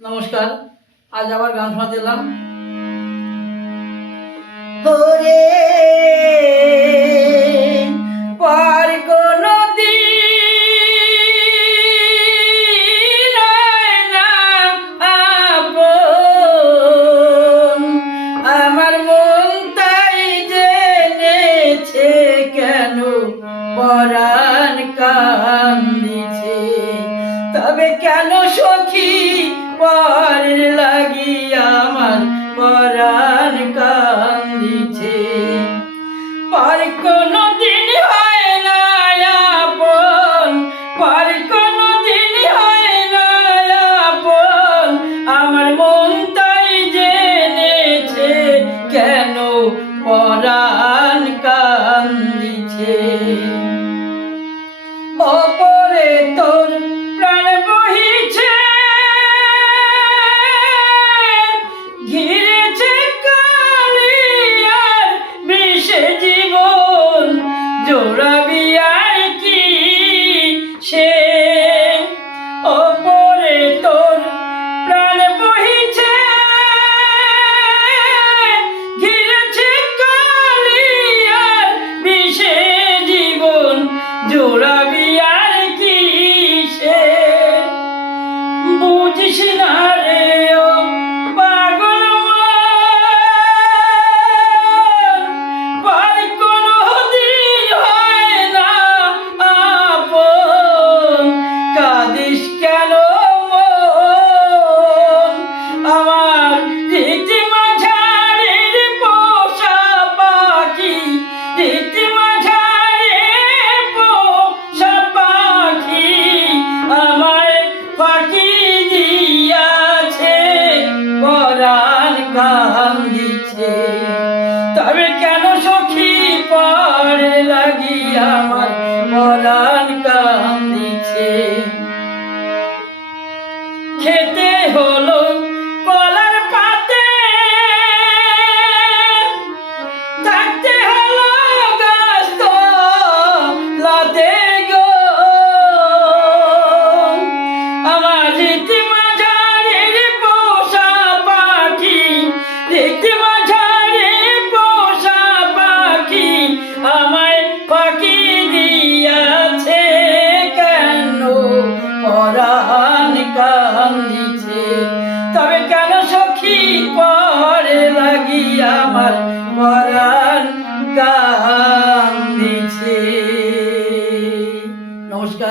নমস্কার, আজ আবার গান শোনাতে এলাম। ওরে পর কোনো দিন হয় না আপন, আমার মন তাই জেনেছে কেন পরাণ কান্দিছে। তবে কেন সখী পর লাগিয়া আমার পরাণ কান্দিছে। পর কোনো দিন হয় না আপন, পর কোনো দিন হয় না আপন, আমার মন তাই জেনেছে কেন পরাণ কান্দিছে। ওপরে তোর প্রাণ বহিছে, ঘিরেছে কালিয়ার বিষে জীবন, জোড়াবি আর কি সে। ওপরে তোর প্রাণ বহিছে, ঘিরেছে কালিয়ার বিষে জীবন, জোড়াবি আর কি সে। বুঝিস না রে ও পাগল মন, পর কোনো দিন হয় না আপন। কাঁদিস কেন মন, আমার রীতি মাঝারের পোষা পাখি, রীতি মাঝারের পোষা পাখি আমার ফাঁকি দিয়াছে পরাণ কান্দিছে। তবে কেন সখী পর লাগিয়া আমার পরাণ কান্দিছে। খেতে হলো কলার পাতে, থাকতে হলো গাছ লাতে গো। আমার রীতি মাঝারের পোষা পাখি, রীতি মাঝারের পোষা পাখি আমায় ফাঁকি দিয়াছে কেন পরাণ কান্দিছে। তবে কেন সখী পর লাগিয়া আমার পরাণ